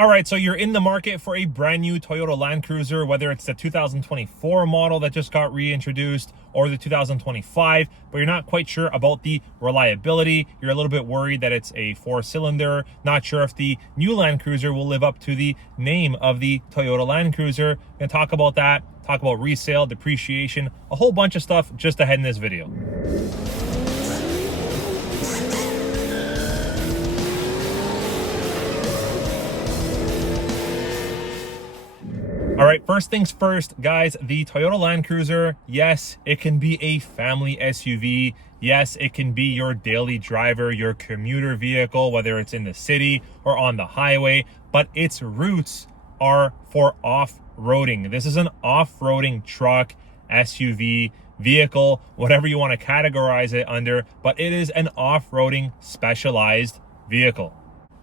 All right, so you're in the market for a brand new Toyota Land Cruiser, whether it's the 2024 model that just got reintroduced or the 2025, but you're not quite sure about the reliability. You're a little bit worried that it's a 4-cylinder, not sure if the new Land Cruiser will live up to the name of the Toyota Land Cruiser. I'm gonna talk about that, talk about resale, depreciation, a whole bunch of stuff just ahead in this video. All right, first things first, guys, the Toyota Land Cruiser, yes, it can be a family SUV. Yes, it can be your daily driver, your commuter vehicle, whether it's in the city or on the highway, but its roots are for off-roading. This is an off-roading truck, SUV, vehicle, whatever you want to categorize it under, but it is an off-roading specialized vehicle.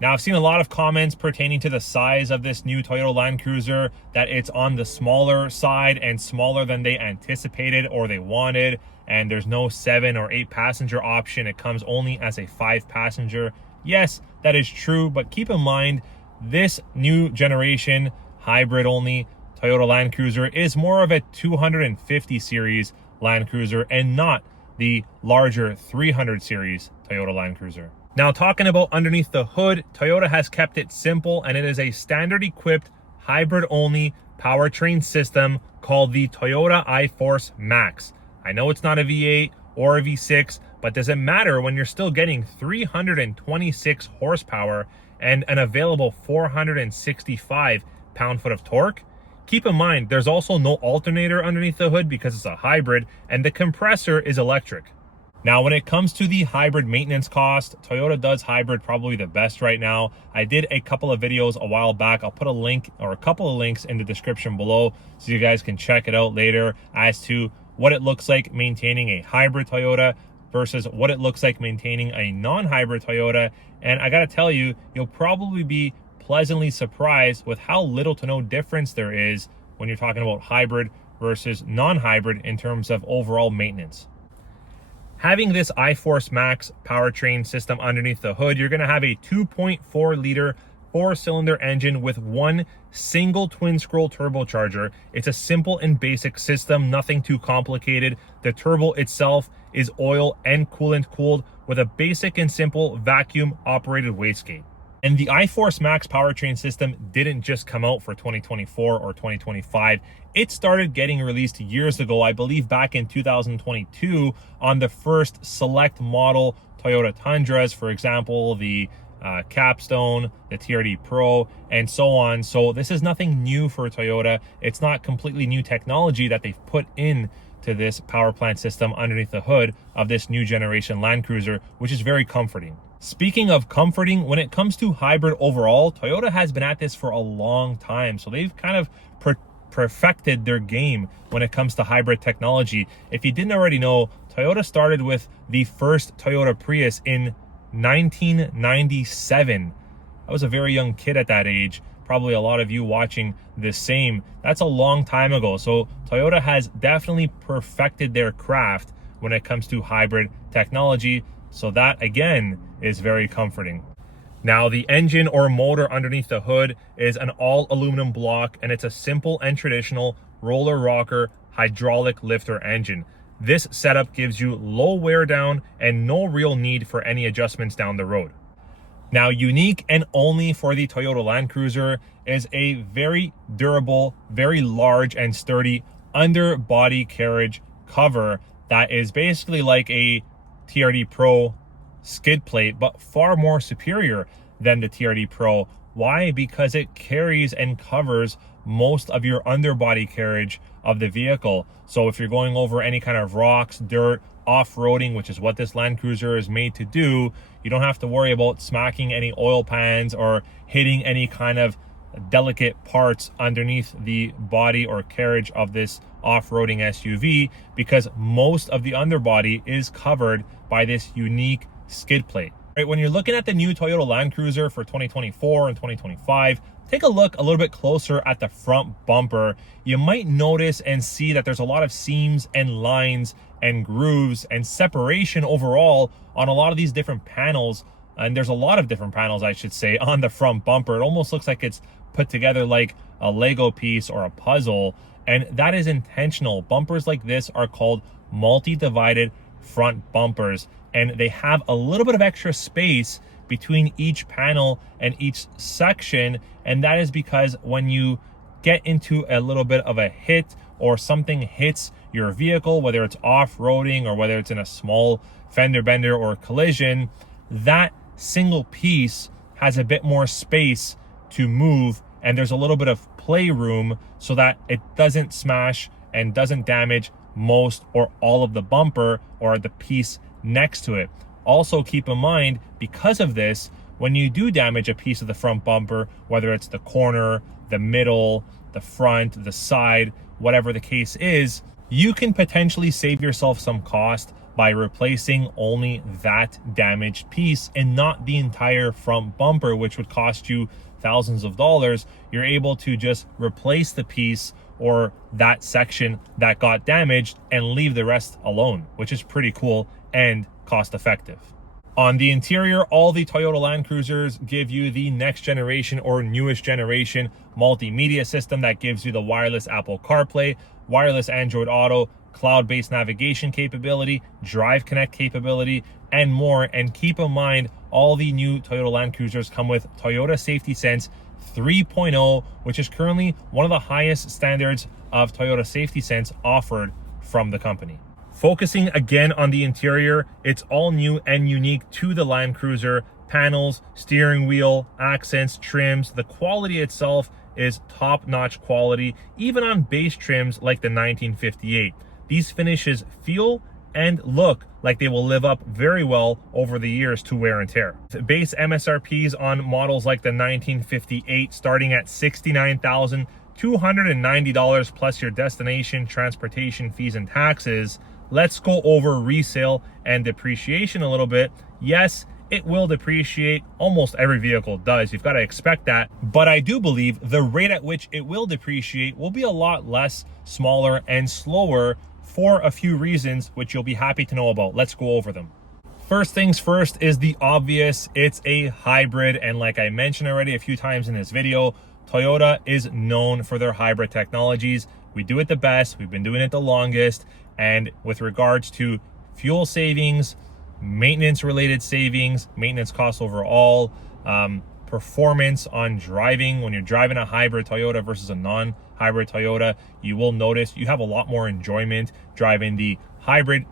Now, I've seen a lot of comments pertaining to the size of this new Toyota Land Cruiser, that it's on the smaller side and smaller than they anticipated or they wanted, and there's no 7 or 8 passenger option. It comes only as a 5 passenger. Yes, that is true, but keep in mind, this new generation hybrid only Toyota Land Cruiser is more of a 250 series Land Cruiser and not the larger 300 series Toyota Land Cruiser. Now, talking about underneath the hood, Toyota has kept it simple, and it is a standard equipped hybrid only powertrain system called the Toyota iForce Max. I know it's not a V8 or a V6, but does it matter when you're still getting 326 horsepower and an available 465 pound-foot of torque? Keep in mind, there's also no alternator underneath the hood because it's a hybrid, and the compressor is electric. Now, when it comes to the hybrid maintenance cost, Toyota does hybrid probably the best right now. I did a couple of videos a while back. I'll put a link or a couple of links in the description below so you guys can check it out later as to what it looks like maintaining a hybrid Toyota versus what it looks like maintaining a non-hybrid Toyota. And I gotta tell you, you'll probably be pleasantly surprised with how little to no difference there is when you're talking about hybrid versus non-hybrid in terms of overall maintenance. Having this iForce Max powertrain system underneath the hood, you're going to have a 2.4 liter 4-cylinder engine with one single twin scroll turbocharger. It's a simple and basic system, nothing too complicated. The turbo itself is oil and coolant cooled with a basic and simple vacuum operated wastegate. And the iForce Max powertrain system didn't just come out for 2024 or 2025. It started getting released years ago, I believe back in 2022 on the first select model Toyota Tundras, for example, the Capstone, the TRD Pro, and so on. So this is nothing new for Toyota. It's not completely new technology that they've put in to this power plant system underneath the hood of this new generation Land Cruiser, which is very comforting. Speaking of comforting, when it comes to hybrid overall, Toyota has been at this for a long time. So they've kind of perfected their game when it comes to hybrid technology. If you didn't already know, Toyota started with the first Toyota Prius in 1997. I was a very young kid at that age. Probably a lot of you watching the same. That's a long time ago. So Toyota has definitely perfected their craft when it comes to hybrid technology. So that, again, is very comforting. Now, the engine or motor underneath the hood is an all aluminum block, and it's a simple and traditional roller rocker hydraulic lifter engine. This setup gives you low wear down and no real need for any adjustments down the road. Now, unique and only for the Toyota Land Cruiser is a very durable, very large and sturdy underbody carriage cover that is basically like a TRD Pro skid plate, but far more superior than the TRD Pro. Why? Because it carries and covers most of your underbody carriage of the vehicle. So if you're going over any kind of rocks, dirt, off-roading, which is what this Land Cruiser is made to do, you don't have to worry about smacking any oil pans or hitting any kind of delicate parts underneath the body or carriage of this off-roading SUV, because most of the underbody is covered by this unique skid plate. Right, when you're looking at the new Toyota Land Cruiser for 2024 and 2025, take a look a little bit closer at the front bumper. You might notice and see that there's a lot of seams and lines and grooves and separation overall on a lot of these different panels and there's a lot of different panels, I should say, on the front bumper. It almost looks like it's put together like a Lego piece or a puzzle, and that is intentional. Bumpers like this are called multi-divided front bumpers, and they have a little bit of extra space between each panel and each section, and that is because when you get into a little bit of a hit or something hits your vehicle, whether it's off-roading or whether it's in a small fender bender or collision, that single piece has a bit more space to move, and there's a little bit of playroom so that it doesn't smash and doesn't damage most or all of the bumper or the piece next to it. Also keep in mind, because of this, when you do damage a piece of the front bumper, whether it's the corner, the middle, the front, the side, whatever the case is, you can potentially save yourself some cost by replacing only that damaged piece and not the entire front bumper, which would cost you thousands of dollars. You're able to just replace the piece or that section that got damaged and leave the rest alone, which is pretty cool and cost effective. On the interior, all the Toyota Land Cruisers give you the next generation or newest generation multimedia system that gives you the wireless Apple CarPlay, wireless Android Auto, cloud-based navigation capability, Drive Connect capability, and more. And keep in mind, all the new Toyota Land Cruisers come with Toyota Safety Sense 3.0, which is currently one of the highest standards of Toyota Safety Sense offered from the company. Focusing again on the interior, it's all new and unique to the Land Cruiser. Panels, steering wheel, accents, trims, the quality itself is top-notch quality, even on base trims like the 1958. These finishes feel and look like they will live up very well over the years to wear and tear. The base MSRPs on models like the 1958 starting at $69,290 plus your destination, transportation fees, and taxes. Let's go over resale and depreciation a little bit. Yes, it will depreciate. Almost every vehicle does. You've got to expect that. But I do believe the rate at which it will depreciate will be a lot less, smaller, and slower for a few reasons, which you'll be happy to know about. Let's go over them. First things first is the obvious. It's a hybrid. And like I mentioned already a few times in this video, Toyota is known for their hybrid technologies. We do it the best. We've been doing it the longest. And with regards to fuel savings, maintenance related savings, maintenance costs overall, performance on driving, when you're driving a hybrid Toyota versus a non-hybrid Toyota, you will notice you have a lot more enjoyment driving the hybrid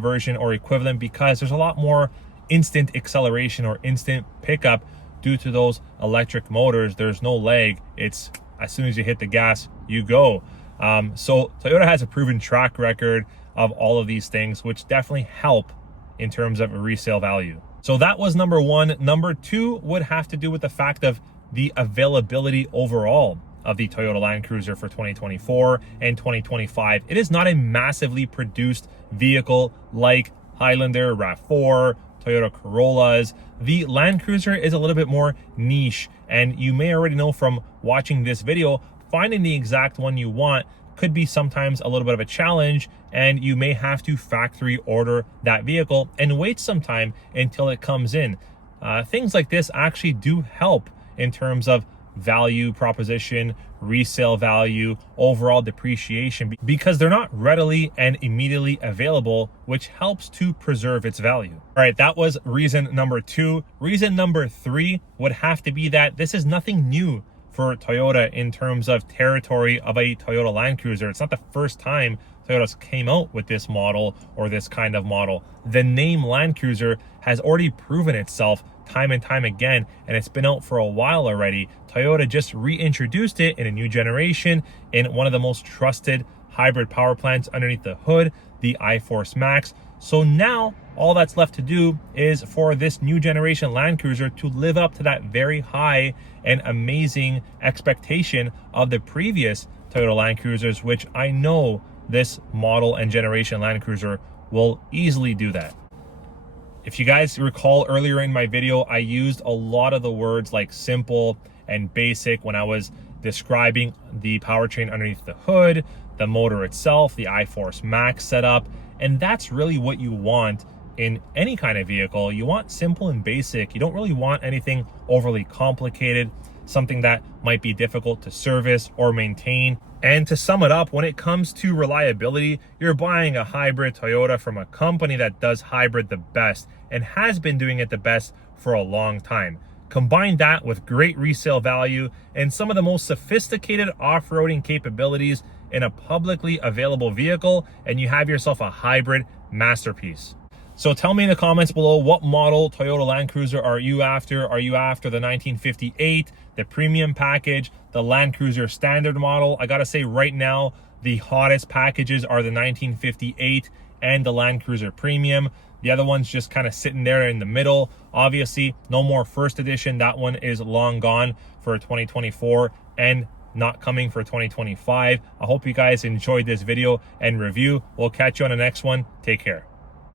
version or equivalent, because there's a lot more instant acceleration or instant pickup due to those electric motors. There's no lag. It's as soon as you hit the gas, you go. So Toyota has a proven track record of all of these things, which definitely help in terms of resale value. So that was number one. Number two would have to do with the fact of the availability overall of the Toyota Land Cruiser for 2024 and 2025. It is not a massively produced vehicle like Highlander, RAV4, Toyota Corollas. The Land Cruiser is a little bit more niche, and you may already know from watching this video, finding the exact one you want could be sometimes a little bit of a challenge, and you may have to factory order that vehicle and wait some time until it comes in. Things like this actually do help in terms of value proposition, resale value, overall depreciation, because they're not readily and immediately available, which helps to preserve its value. All right, that was reason number two. Reason number three would have to be that this is nothing new for Toyota in terms of territory of a Toyota Land Cruiser. It's not the first time Toyota came out with this model or this kind of model. The name Land Cruiser has already proven itself time and time again, and it's been out for a while already. Toyota just reintroduced it in a new generation in one of the most trusted hybrid power plants underneath the hood, the iForce Max. So now all that's left to do is for this new generation Land Cruiser to live up to that very high and amazing expectation of the previous Toyota Land Cruisers, which I know this model and generation Land Cruiser will easily do that. If you guys recall earlier in my video, I used a lot of the words like simple and basic when I was describing the powertrain underneath the hood, the motor itself, the iForce Max setup, and that's really what you want in any kind of vehicle, you want simple and basic. You don't really want anything overly complicated, something that might be difficult to service or maintain. And to sum it up, when it comes to reliability, you're buying a hybrid Toyota from a company that does hybrid the best and has been doing it the best for a long time. Combine that with great resale value and some of the most sophisticated off-roading capabilities in a publicly available vehicle, and you have yourself a hybrid masterpiece. So tell me in the comments below, what model Toyota Land Cruiser are you after? Are you after the 1958, the premium package, the Land Cruiser standard model? I gotta say right now, the hottest packages are the 1958 and the Land Cruiser Premium. The other one's just kind of sitting there in the middle. Obviously, no more first edition. That one is long gone for 2024 and not coming for 2025. I hope you guys enjoyed this video and review. We'll catch you on the next one. Take care.